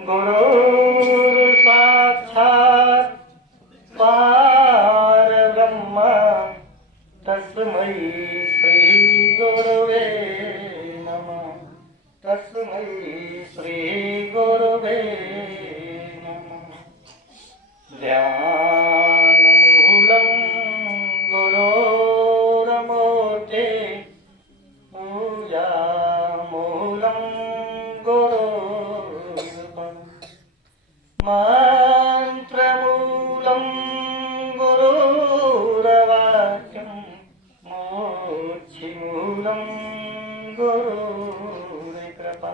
गुरुर् साक्षात् परब्रह्म तस्मै श्री गुरुवे नमः। तस्मै श्री गुरुवे नमः। ध्यानमूलं गुरोरमूर्ते पूजामूलं गुरोर्पदम् मंत्रमूलं गुरुरवाक्यं मोक्षमूलं गुरुर्कृपा।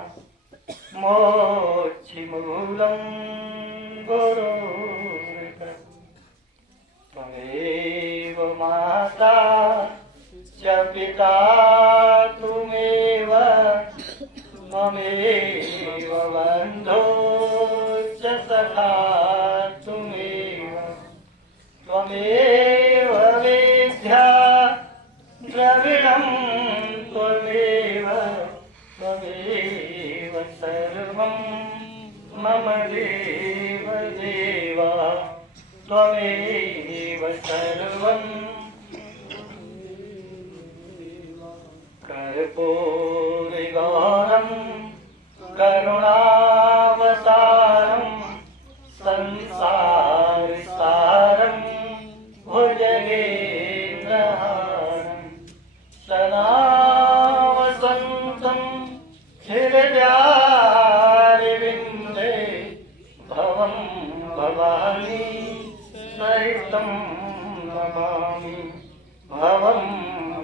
मोक्षमूलं गुरुर्कृपा। त्वमेव माता च पिता त्वमेव त्वमेव बन्धो च सखा त्वमेव। त्वमेव विद्या द्रविणं त्वमेव। त्वमेव सर्वं मम देव देव। त्वमेव सर्वं। कर्पूरगौरं करुणावतारं संसारसारं भुजगेन्द्रहारं सदा वसन्तं हृदयारविन्दे भवं भवानी सहितं नमामि। भवं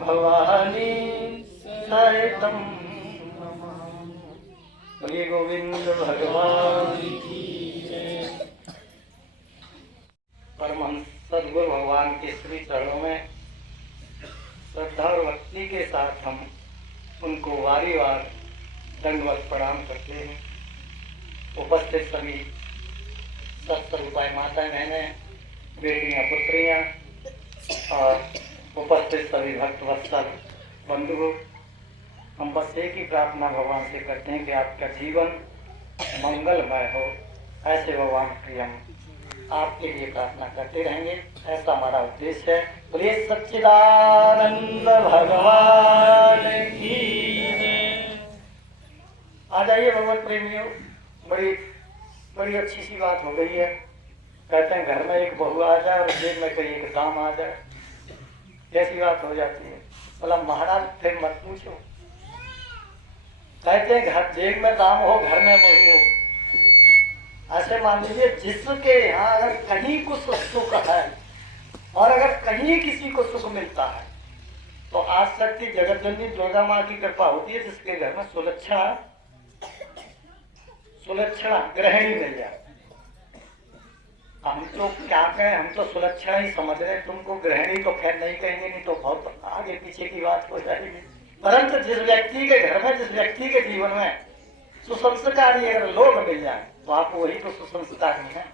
भवानी सहितं नमामि। बोलिए गोविंद भगवान की जय। परमहंस सद्गुरु भगवान के श्री चरणों में श्रद्धा और भक्ति के साथ हम उनको वारी वार दंडवत प्रणाम करते हैं। उपस्थित सभी सत्स्वरूपाय माताएं बहनें, बेटियां पुत्रियां और उपस्थित सभी भक्त वत्सल बंधु, हम बस एक ही प्रार्थना भगवान से करते हैं कि आपका जीवन मंगलमय हो। ऐसे भगवान की हम आपके लिए प्रार्थना करते रहेंगे, ऐसा हमारा उद्देश्य है। बोलिए सच्चिदानंद भगवान की जय। आ जाइए भगवत प्रेमियों, बड़ी अच्छी सी बात हो गई है। कहते हैं घर में एक बहू आ जाए और जेब में कहीं एक दाम आ जाए, कैसी बात हो जाती है। बोला महाराज फिर मत पूछो। कहते हैं घर जेब में दाम हो, घर में बहू हो। ऐसे मान लीजिए जिसके यहाँ अगर कहीं कुछ सुख है और अगर कहीं किसी को सुख मिलता है तो आज तक की जगत जननी दुर्गा माँ की कृपा होती है जिसके घर में सुलक्षणा गृहिणी मिल जाए। हम तो क्या कहें, हम तो सुलक्षणा ही समझ रहे हैं, तुमको गृहिणी तो खैर नहीं कहेंगे, नहीं तो बहुत आगे पीछे की बात हो जाएगी। परंतु जिस व्यक्ति के घर में, जिस व्यक्ति के जीवन में सुसंस्कारी अगर लोग मिल जाए तो आप वही तो सुसंस्कारी है।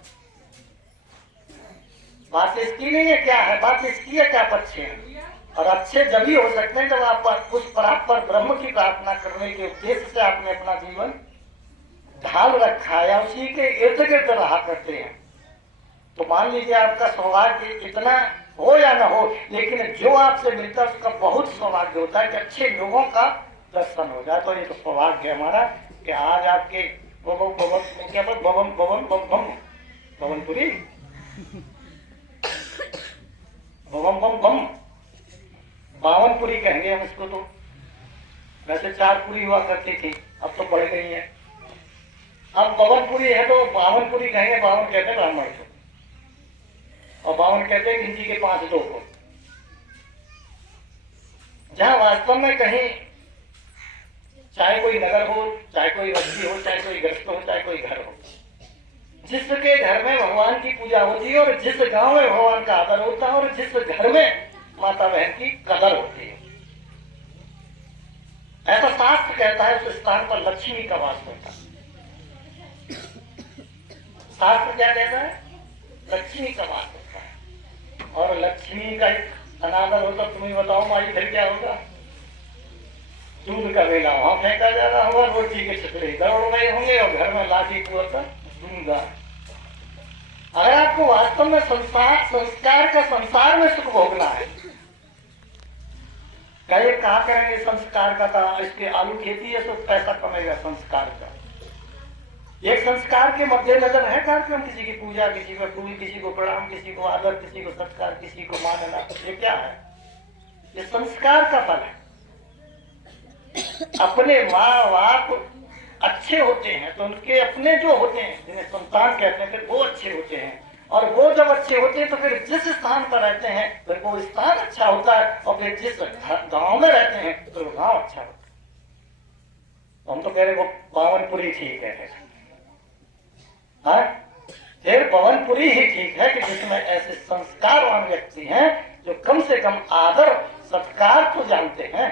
बात इसकी नहीं है क्या है, बात इसकी है क्या अच्छे हैं। और अच्छे जब ही हो सकते हैं जब आप उस परात्पर ब्रह्म की प्रार्थना करने के उद्देश्य से आपने अपना जीवन ढाल रखा है या उसी के इर्द गिर्द रहा करते हैं। तो मान लीजिए आपका सौभाग्य इतना हो या ना हो, लेकिन जो आपसे मिलता है उसका बहुत सौभाग्य होता है कि अच्छे लोगों का दर्शन हो जाए। तो ये तो सौभाग्य हमारा कि आज आपके भवनपुरी बावनपुरी कहेंगे हम इसको। तो वैसे 4 पुरी हुआ करती थी, अब तो बढ़ गई है। अब भवनपुरी है तो बावनपुरी कहेंगे। बावन कहते हैं ब्राह्मण को और 52 कहते हैं हिंदी के 5 2 को। जहां वास्तव में कहीं चाहे कोई नगर हो, चाहे कोई बस्ती हो, चाहे कोई गृहस्थ हो, चाहे कोई घर हो, जिसके घर में भगवान की पूजा होती है और जिस गांव में भगवान का आदर होता है और जिस घर में माता बहन की कदर होती है, ऐसा शास्त्र कहता है उस स्थान पर लक्ष्मी का वास होता है। शास्त्र क्या कहता है? लक्ष्मी का वास होता है। और लक्ष्मी का अनादर हो तो तुम्हें बताओ माई फिर क्या होगा? दूध का वेला वहां फेंका जा रहा होगा, रोटी के टुकड़े इधर उड़ गए होंगे और और घर में लाठी कुआता दूंगा। अगर आपको वास्तव में संस्कार का संसार में सुख भोगना है, कहे कहा करेंगे संस्कार का था, इसके आलू खेती है तो पैसा कमेगा संस्कार का। एक संस्कार के मद्देनजर है कार्यक्रम, किसी की पूजा, किसी को फूल, किसी को प्रणाम, किसी को आदर, किसी को सत्कार, किसी को मानना, ये क्या है? ये संस्कार का फल है। अपने माँ बाप अच्छे होते हैं तो उनके अपने जो होते हैं, जिन्हें संतान कहते हैं, फिर वो अच्छे होते हैं, और वो जब अच्छे होते हैं तो फिर जिस स्थान पर रहते हैं फिर वो स्थान अच्छा होता है, और फिर जिस गांव में रहते हैं तो वो गांव अच्छा होता है। तो हम तो कह रहे वो पावनपुरी ठीक है, हाँ? फिर पवनपुरी ही ठीक है कि जिसमें ऐसे संस्कारवान व्यक्ति हैं जो कम से कम आदर सत्कार तो जानते हैं।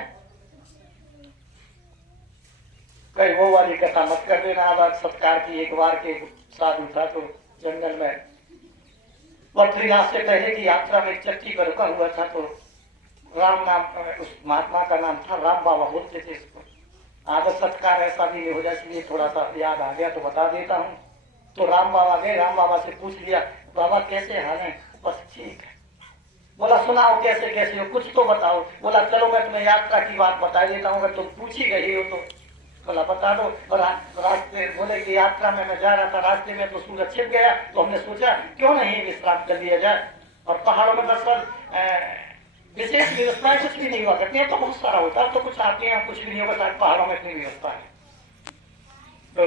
कई वो वाली कथा मत कर देना आदर सत्कार की। एक बार के साधु था तो जंगल में बद्रीनाथ से पहले की यात्रा में चट्टी पर रुका हुआ था, तो राम नाम, उस महात्मा का नाम था राम बाबा बोलते थे इसको। आदर सत्कार ऐसा भी नहीं हो जाए, इसलिए थोड़ा सा याद आ गया तो बता देता हूँ। तो राम बाबा गए, राम बाबा से पूछ लिया, बाबा कैसे हाल है? बस ठीक है। बोला सुनाओ कैसे कैसे हो, कुछ तो बताओ। बोला चलो मैं तुम्हें यात्रा की बात बता देता हूँ, अगर तुम पूछ ही गई हो तो। बोला बता दो। रास्ते बोले कि यात्रा में मैं जा रहा था, रास्ते में तो सूरज छिप गया, तो हमने सोचा क्यों नहीं विश्राम कर लिया जाए। और पहाड़ों में दरअसल विशेष व्यवस्थाएं कुछ भी नहीं हुआ करती है, तो बहुत सारा होता है, तो कुछ आते हैं कुछ भी नहीं होगा, पहाड़ों में इतनी व्यवस्था है। तो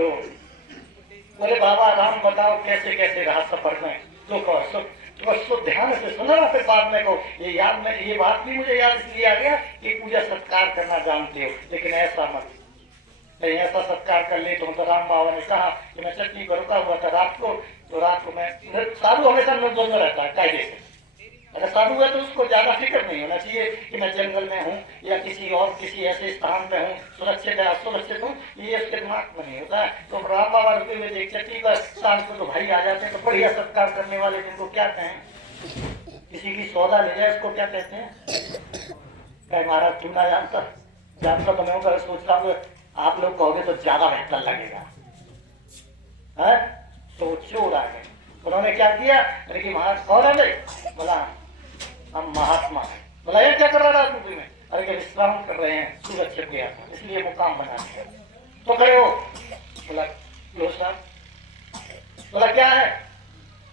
बोले बाबा राम बताओ कैसे कैसे रहा सफर में, तो ध्यान से सुना ना, फिर बाद में को ये याद में, ये बात भी मुझे याद इसलिए आ गया कि पूजा सत्कार करना जानते हो, लेकिन ऐसा मत, नहीं ऐसा सत्कार कर ले। तो राम बाबा ने कहा कि मैं चटनी पर रुका हुआ था रात को, तो रात को मैं, साधु हमेशा निर्द्वंद रहता है कायदे से। अगर साधु है तो उसको ज्यादा फिक्र नहीं होना चाहिए कि मैं जंगल में हूँ या किसी ऐसे स्थान में हूँ, सुरक्षित है असुरक्षित हूँ, ये उसके दिमाग में नहीं होता है। तो राम बाबा रुके हुए थे चट्टी पर, शाम को तो भाई आ जाते हैं, तो बढ़िया सत्कार करने वाले जिनको क्या कहें, किसी की सौदा ले जाए उसको क्या कहते हैं? कहे महाराज तू ना जानता तो मैं सोच रहा हूँ आप लोग कहोगे तो ज्यादा बेहतर लगेगा, है? तो चोर आ गए, उन्होंने क्या किया, अरे कि महाराज कौन है भाई? बोला हम महात्मा है। बोला ये क्या कर रहा था तुम में? अरे कि विश्राम कर रहे हैं, सूरज छिप गया था इसलिए मुकाम बना दिया। तो खड़े हो? बोला लो साहब। बोला क्या है?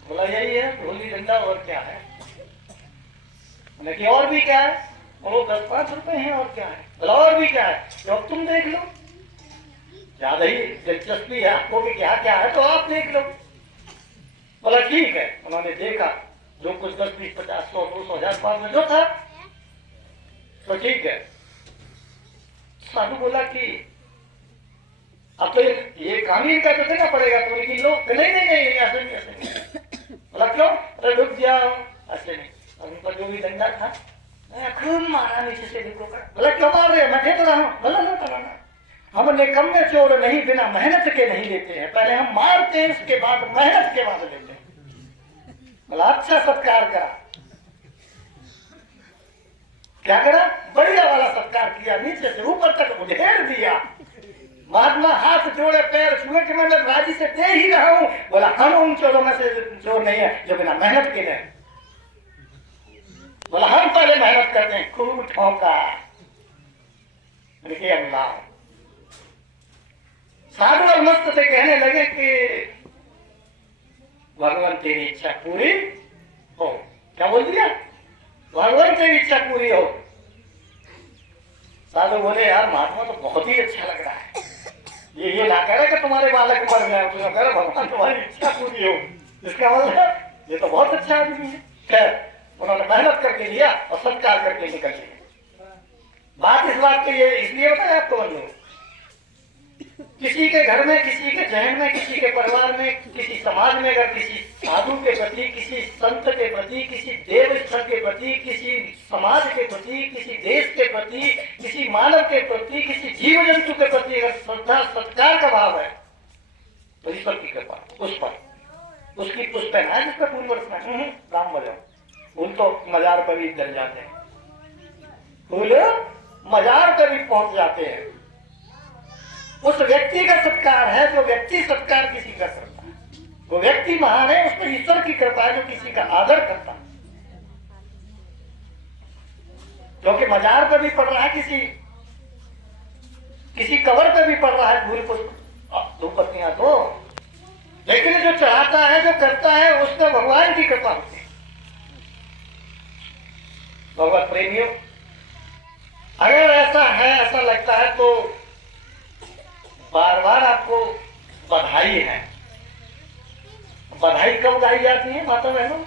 बोला यही है ढोली डंडा, और क्या है? बोला कि और भी क्या है? वो 10-5 रुपए हैं, और क्या है? बोला और भी क्या है? तो अब तुम देख लो, ज्यादा ही दिलचस्पी है आपको कि क्या क्या है, तो आप देख लो। बोला ठीक है। उन्होंने देखा जो कुछ 10, 20, 50, 100, 200, 1000 पास में जो था, तो ठीक है। साधु बोला कि अब तो ये कानून का तो देना पड़ेगा, तो लेकिन लोग नहीं ऐसे नहीं। बोला क्यों? अरे रुक जाओ, ऐसे नहीं। और उनका जो भी डंडा था खूब मारा नीचे से। बोला क्यों मार रहे? मैं दे तो रहा हूँ। बोला ना कराना, हम निकम्मे चोर नहीं, बिना मेहनत के नहीं लेते हैं, पहले हम मारते हैं उसके बाद मेहनत के बाद लेते हैं। बोला अच्छा सत्कार करा। क्या करा? बढ़िया वाला सत्कार किया, नीचे से ऊपर तक उधेड़ दिया। महात्मा हाथ जोड़े पैर छुए कि मैं राजी से दे ही रहा हूं। बोला हम उन चोरों में से चोर नहीं है जो बिना मेहनत के नहीं। बोला हम पहले मेहनत करते हैं। खूब ठोंका। देखिए अल्लाह साधु और मस्त से कहने लगे कि भगवान तेरी इच्छा पूरी हो। क्या बोल दिया? भगवान तेरी इच्छा पूरी हो। साधु बोले यार महात्मा तो बहुत ही अच्छा लग रहा है, ये ना कह रहे कि तुम्हारे बालक मर गए, तो कह रहे भगवान तुम्हारी इच्छा पूरी हो। इसका मतलब ये तो बहुत अच्छा आदमी है। खैर उन्होंने मेहनत करके लिया और सत्कार करके निकल लिया। बात इस बात की ये इसलिए बताया आपको, बंधु किसी के घर में, किसी के जहन में, किसी के परिवार में, किसी समाज में अगर किसी साधु के प्रति, किसी संत के प्रति, किसी देव स्थल के प्रति, किसी समाज के प्रति, किसी देश के प्रति, किसी मानव के प्रति, किसी जीव जंतु के प्रति अगर श्रद्धा सत्कार का भाव है तो ईश्वर की कृपा उस पर, उसकी पुष्पन है जिसका फूल बरसना राम बजाओ। फूल तो मजार पर भी जल जाते हैं, फूल मजार पर भी पहुंच जाते हैं। उस व्यक्ति का सत्कार है जो व्यक्ति सत्कार किसी का करता है, वो व्यक्ति महान है, उसको ईश्वर की कृपा है जो किसी का आदर करता है। क्योंकि मजार पे भी पड़ रहा है, किसी कबर पे भी पड़ रहा है फूल पुष्प दो पत्तियां तो, लेकिन जो चाहता है, जो करता है, उसका भगवान की कृपा होती है। भगवत प्रेमियों, अगर ऐसा है, ऐसा लगता है तो बार बार आपको बधाई है। बधाई कब गाई जाती है माता बहनों?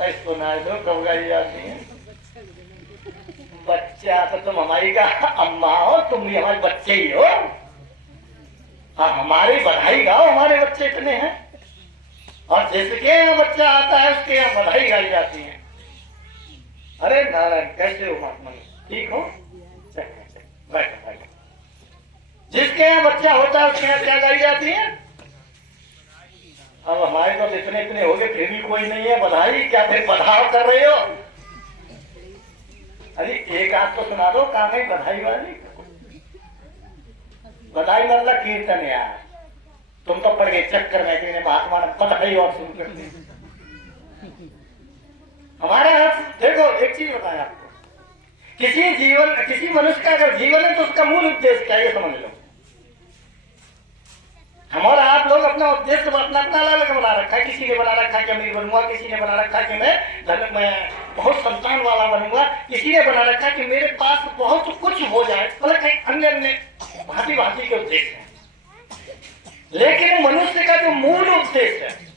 ऐसो ना दो कब गाई जाती है? बच्चा तो तुम हमारी का अम्मा हो, तुम भी हमारे बच्चे ही हो। हाँ, हमारी बधाई गाओ, हमारे बच्चे इतने हैं। और जिसके यहाँ बच्चा आता है उसके यहाँ बधाई गाई जाती है। अरे नारायण, कैसे हो महात्मा? ठीक हो? बैठो। जिसके यहाँ बच्चा होता है उसके यहाँ क्या गाई जाती है? अब हमारे तो इतने हो गए फिर भी कोई नहीं है। बधाई क्या फिर बधाव कर रहे हो? अरे एक आध तो सुना दो, कहाँ गई बधाई वाली? बधाई मतलब कीर्तन यार, तुम तो पड़ गए चक्कर में कि महात्मा ने बधाई और सुन करते। हमारा देखो, एक चीज बताया आपको, किसी मनुष्य का अगर जीवन है तो उसका मूल उद्देश्य क्या, ये समझ लो। हमारा आप लोग अपना उद्देश्य अपना अलग बना रखा है। किसी ने बना रखा है कि अमीर बनूंगा, किसी ने बना रखा है कि मैं बहुत संतान वाला बनूंगा, किसी ने बना रखा है कि मेरे पास बहुत कुछ हो जाए, मतलब कहीं अन्य भांति के उद्देश्य है। लेकिन मनुष्य का जो मूल उद्देश्य है,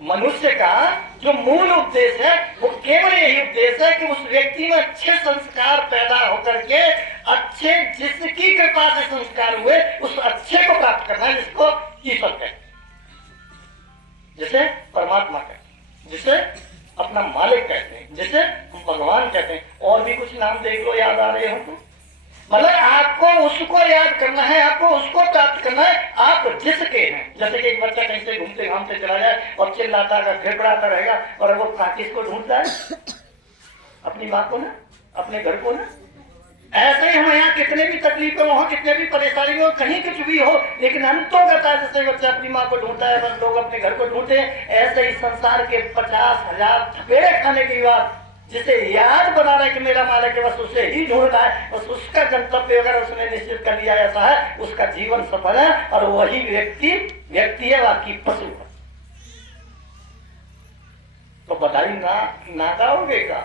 मनुष्य का जो मूल उद्देश्य है, वो केवल यही उद्देश्य है कि उस व्यक्ति में अच्छे संस्कार पैदा होकर के अच्छे, जिसकी कृपा से संस्कार हुए, उस अच्छे को प्राप्त करना है, जिसको ईश्वर कहते हैं, जिसे परमात्मा कहते हैं, जिसे अपना मालिक कहते हैं, जिसे भगवान कहते हैं। और भी कुछ नाम देख लो, याद आ रहे हो तो। मतलब आपको उसको याद करना है, आपको उसको प्राप्त करना है, आप जिसके हैं। जैसे कि एक बच्चा कहीं से घूमते घामते चला जाए और चिल्लाता घड़घड़ाता रहेगा, और वो किसको ढूंढता है? अपनी माँ को ना, अपने घर को ना। ऐसे ही हम यहाँ कितने भी तकलीफें हो, कितने भी परेशानी हो, कहीं कुछ भी हो, लेकिन अंतों का जैसे बच्चा अपनी माँ को ढूंढता है, बस लोग अपने घर को ढूंढते हैं। ऐसे ही संसार के 50,000 थपेड़े खाने के बाद जिसे याद बना रहा है कि मेरा मालिक है, बस उसे ही ढूंढना है, बस उसका गंतव्य अगर उसने निश्चित कर लिया ऐसा है, उसका जीवन सफल है। और वही व्यक्ति है, बाकी पशु है। तो बधाई ना गाओगे का?